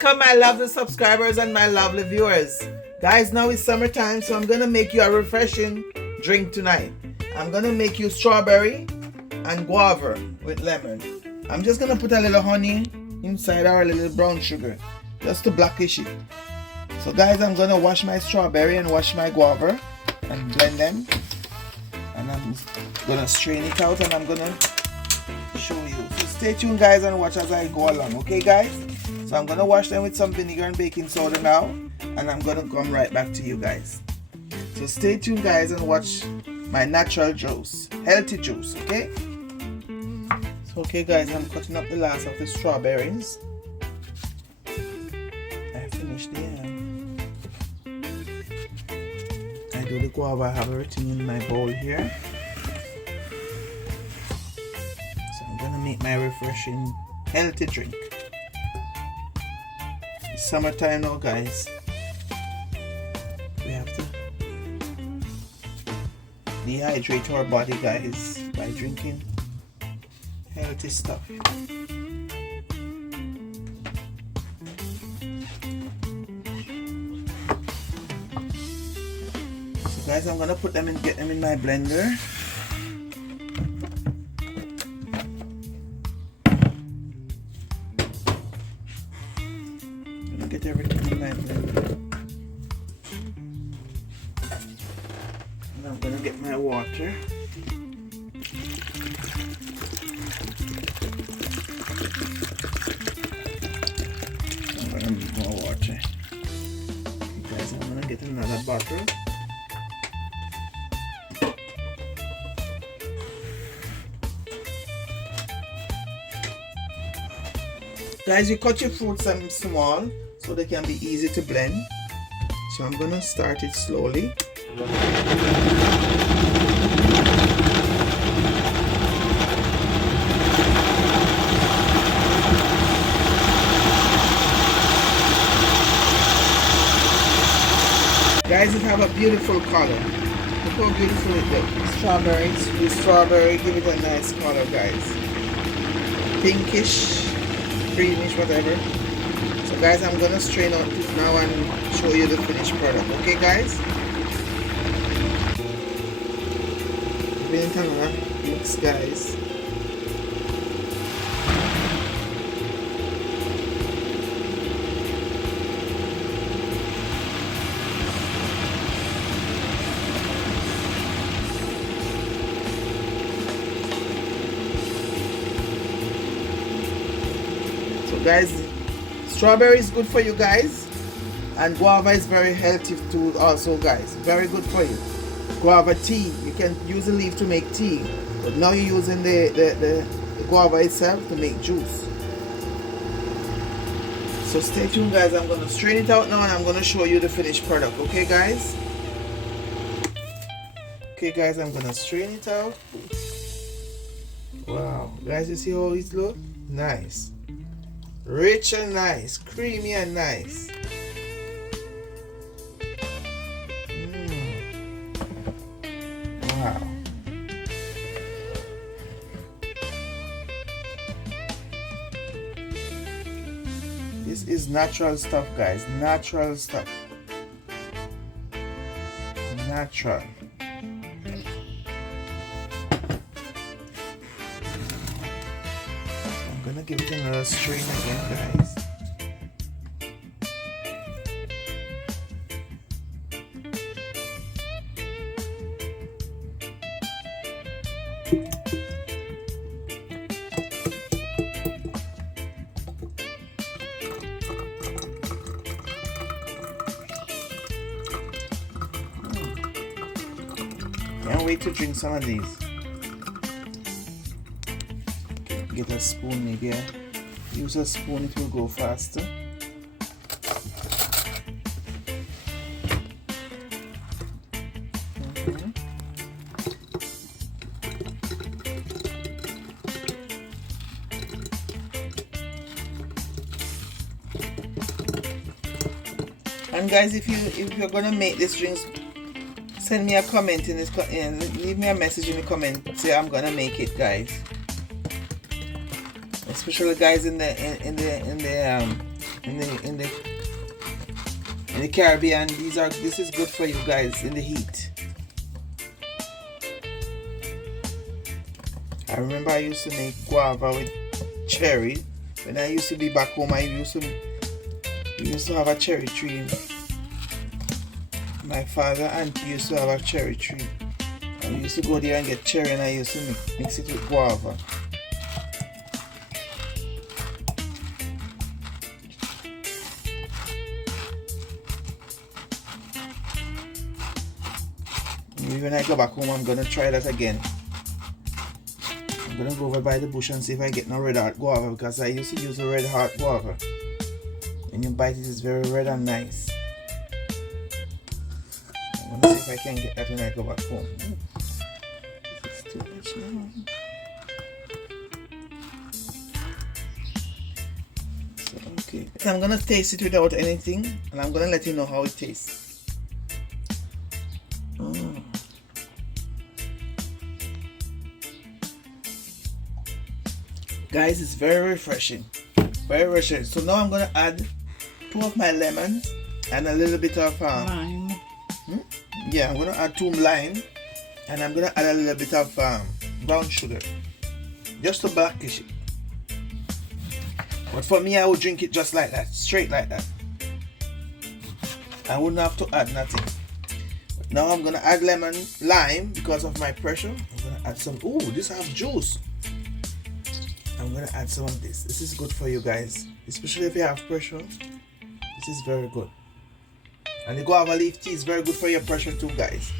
Come, my lovely subscribers and my lovely viewers. Guys, now it's summertime, so I'm gonna make you a refreshing drink tonight. I'm gonna make you strawberry and guava with lemon. I'm just gonna put a little honey inside our little brown sugar, just to blackish it. So guys, I'm gonna wash my strawberry and wash my guava and blend them. And I'm gonna strain it out and I'm gonna show you. So stay tuned guys and watch as I go along, okay guys? So I'm gonna wash them with some vinegar and baking soda now, and I'm gonna come right back to you guys. So stay tuned guys and watch my natural juice, healthy juice, okay? So okay guys, I'm cutting up the last of the strawberries. I finished I do the guava. I have everything in my bowl here. So I'm gonna make my refreshing healthy drink. It's summertime now guys. We have to dehydrate our body guys by drinking healthy stuff. So guys, I'm gonna put them and get them in my blender. Get everything in my blender. And I'm gonna get my water. I'm gonna need more water. Okay, guys, I'm gonna get another bottle. Guys, you cut your fruits small so they can be easy to blend. So I'm gonna start it slowly. Guys, it have a beautiful color. Look how beautiful it looks. Strawberries, the strawberry give it a nice color guys. Pinkish, greenish, whatever. So guys, I'm gonna strain out this now and show you the finished product. Okay guys? Mix guys. So guys, strawberry is good for you guys, and guava is very healthy too also guys, very good for you. Guava tea, you can use the leaf to make tea, but now you're using the guava itself to make juice. So stay tuned guys, I'm going to strain it out now and I'm going to show you the finished product, okay guys? Okay guys, I'm going to strain it out. Wow, guys, you see how it looks? Nice. Rich and nice, creamy and nice. Wow. This is natural stuff guys, natural stuff. Natural. I'm gonna give it another strain again guys. Can't wait to drink some of these. Okay, get a spoon maybe. Use a spoon, it will go faster. And guys, if you're gonna make this drinks, send me a comment in this leave me a message in the comment. Say I'm gonna make it, guys. Especially guys in the in the Caribbean. This is good for you guys in the heat. I remember I used to make guava with cherry. When I used to be back home, we used to have a cherry tree. My father and auntie used to have a cherry tree. I used to go there and get cherry, and I used to mix it with guava. Maybe when I go back home, I'm gonna try that again. I'm gonna go over by the bush and see if I get no red heart guava, because I used to use a red heart guava. When you bite it, it's very red and nice. I'm gonna see if I can get that when I go back home. It's too much now. So, okay. So I'm gonna taste it without anything, and I'm gonna let you know how it tastes. Guys, it's very refreshing. Very refreshing. So now I'm gonna add 2 of my lemons and a little bit of lime. Yeah, I'm gonna add 2 lime, and I'm gonna add a little bit of brown sugar, just to blackish it. But for me, I would drink it just like that, straight like that. I wouldn't have to add nothing. But now I'm gonna add lime because of my pressure. I'm gonna add some. Oh, this has juice. I'm gonna add some of this. This is good for you guys, especially if you have pressure. This is very good. And the guava leaf tea is very good for your pressure too, guys.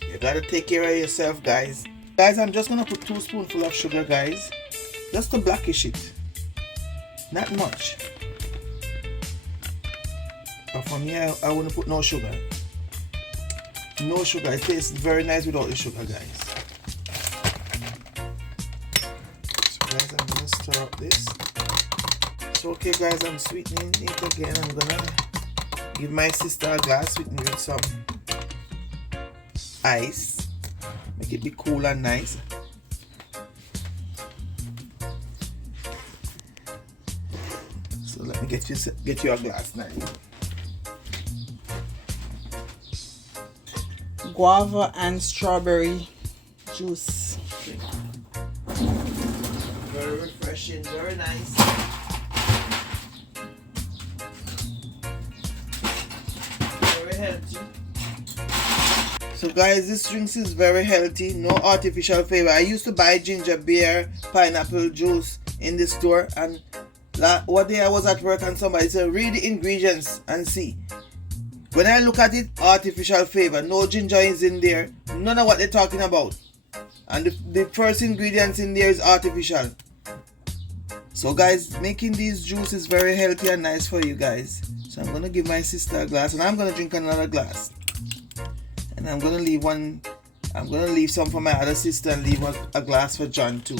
You gotta take care of yourself, guys. Guys, I'm just gonna put 2 spoonfuls of sugar, guys, just to blackish it. Not much. But for me, I wouldn't put no sugar. No sugar. It tastes very nice without the sugar, guys. So guys, I'm gonna stir up this. So okay guys, I'm sweetening it again. I'm gonna give my sister a glass, sweeten with some ice. Make it be cool and nice. So let me get you a glass now. Guava and strawberry juice. Very refreshing, very nice. Very healthy. So guys, this drink is very healthy, no artificial flavor. I used to buy ginger beer, pineapple juice in the store, and one day I was at work and somebody said, read the ingredients and see. When I look at it, artificial flavor, no ginger is in there, none of what they're talking about. And the first ingredients in there is artificial. So guys, making these juice is very healthy and nice for you guys. So I'm gonna give my sister a glass, and I'm gonna drink another glass. And I'm gonna leave some for my other sister and leave a glass for John too.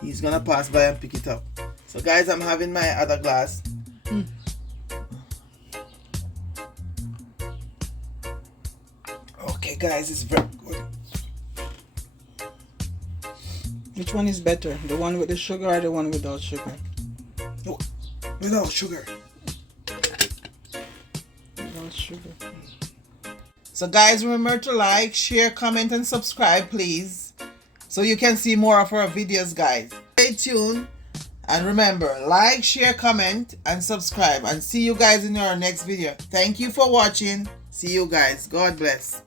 He's gonna pass by and pick it up. So guys, I'm having my other glass. Okay guys, it's very good. Which one is better? The one with the sugar or the one without sugar? No, without sugar. Without sugar. So guys, remember to like, share, comment and subscribe please, so you can see more of our videos, guys. Stay tuned, and remember, like, share, comment and subscribe, and see you guys in our next video. Thank you for watching. See you guys. God bless.